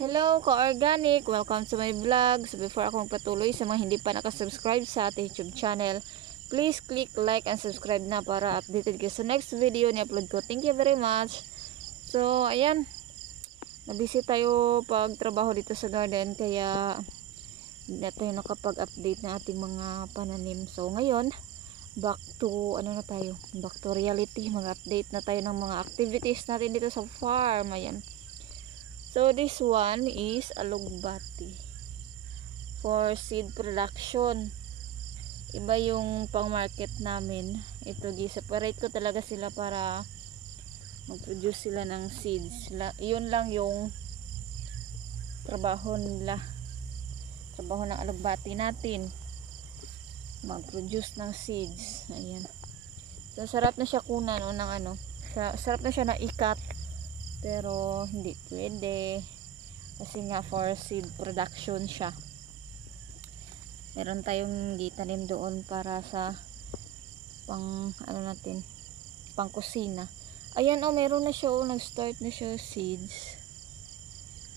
Hello, ka-organic! Welcome to my vlog. So before ako magpatuloy sa mga hindi pa nakasubscribe sa ating YouTube channel, please click like and subscribe na para updated kayo sa next video ni upload ko. Thank you very much. So, ayan. Nabisi tayo pagtrabaho dito sa garden kaya hindi na tayo nakapag-update na ating mga pananim. So, ngayon, back to reality. Mag-update na tayo ng mga activities natin dito sa farm. Ayan. So this one is alugbati for seed production. Iba yung pang market namin. Ito gi-separate ko talaga sila para mag-produce sila ng seeds. Yun lang yung trabaho nila. Trabaho ng alugbati natin. Mag-produce ng seeds. Ayan. So sarap na siya kunan o ng ano. Sarap na siya na ikat. Pero hindi pwede kasi nga for seed production siya. Meron tayong gitanim doon para sa pang pang kusina. Ayan, oh, meron na siya, oh, nag-start na siya seeds.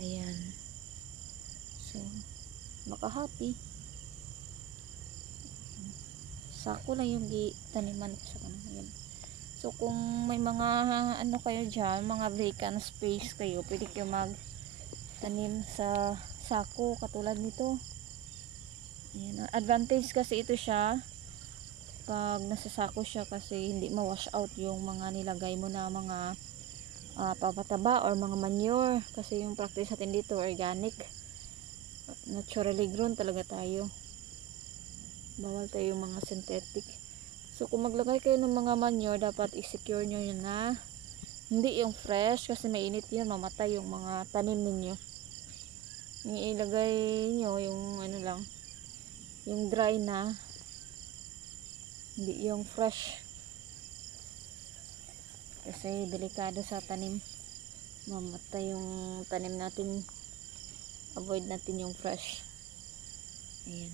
Ayan. So maka-happy. Sako lang yung gitaniman ko sa kanila. Ayan. So kung may mga kayo dyan, mga vacant space kayo, pwede kayo magtanim sa sako katulad nito. Ayan. Advantage kasi ito siya pag nasa sako siya kasi hindi ma-wash out yung mga nilagay mo na mga papataba or mga manure kasi yung practice natin dito organic, naturally grown talaga tayo. Bawal tayo yung mga synthetic. So kung maglagay kayo ng mga manure, dapat i-secure nyo yun na hindi yung fresh kasi mainit yun, mamatay yung mga tanim ninyo. Ilagay nyo yung yung dry na, hindi yung fresh kasi delikado sa tanim, mamatay yung tanim natin. Avoid natin yung fresh. Ayan.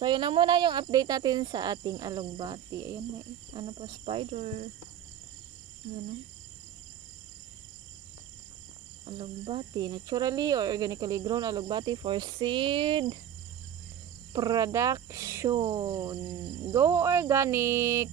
So, yun na muna yung update natin sa ating alugbati. Ayan, may pa, spider. Ayan, alugbati. Naturally or organically grown alugbati for seed production. Go organic!